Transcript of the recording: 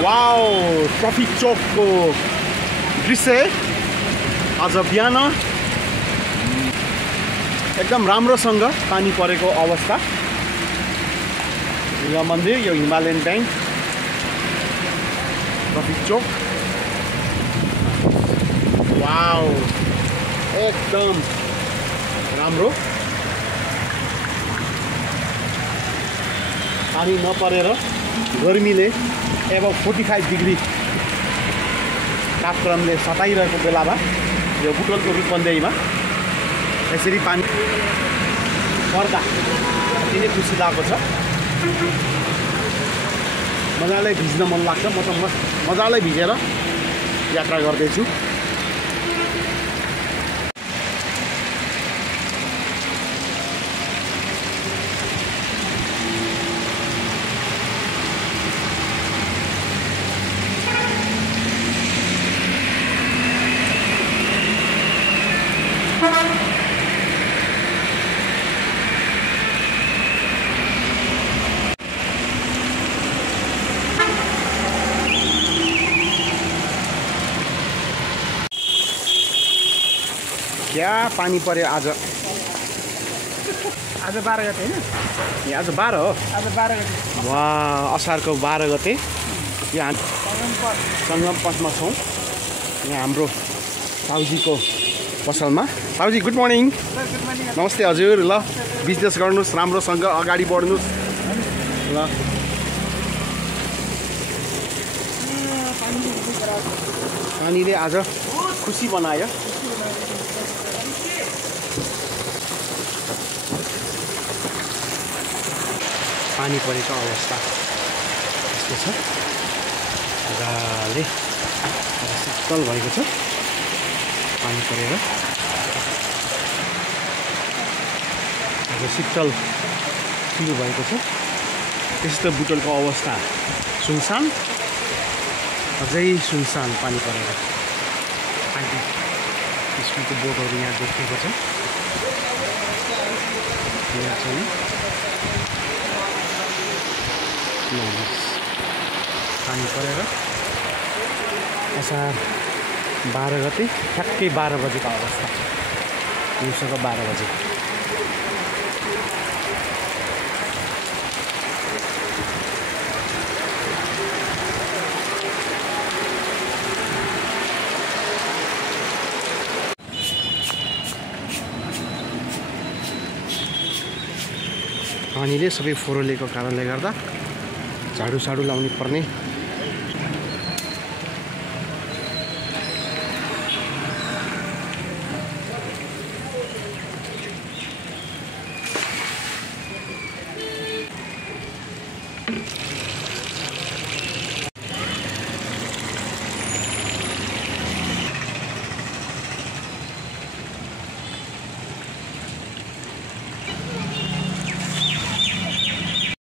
Wow traffic चौकको दृश्य आज बिहान एकदम राम्रोसँग पानी परेको अवस्था। यो मन्दिर, यो हिमालयन बैंक, ट्राफिक चौक। वाओ एकदम राम्रो। पानी नपरेर गर्मीले एबभ 45 डिग्री तापक्रमले सताइरहेको बेलामा यो बुटवलको रूपन्देहीमा यसरी पानी पर्दा अति नै खुसी लागेको छ। मजाले भिज्न मन लाग्छ। म त मजाले भिजेर यात्रा गर्दैछु। क्या पानी पर्यो आज। 12 गते हैन? ए आज 12 हो। आज 12 गते। वाह असारको 12 गते यहाँ सङ्गम पथमा छौँ। यहाँ हाम्रो साउजीको पसलमा। साउजी गुड मर्निङ। नमस्ते हजुर। ल बिजनेस गर्नुहोस्, राम्रोसँग अगाडि बढ्नुहोस्। ल पानीले आज खुसी बनायो। पानी परेको अवस्था यस्तो छ। मजाले शीतल भएको छ पानी परेर। आज शीतल सुरु भएको छ। त्यस्तो बुटवलको अवस्था सुनसान, अझै सुनसान पानी परेर। आन्टी स्कुलको बोर्डहरू यहाँ देखिएको छ। यहाँ छ नि पानी परेर असार 12 गते ठ्याक्कै 12 बजेको अवस्था। दिउँसोको 12 बजे। पानीले सबै फोहोरलेको कारणले गर्दा झाडु लाउनु पर्ने।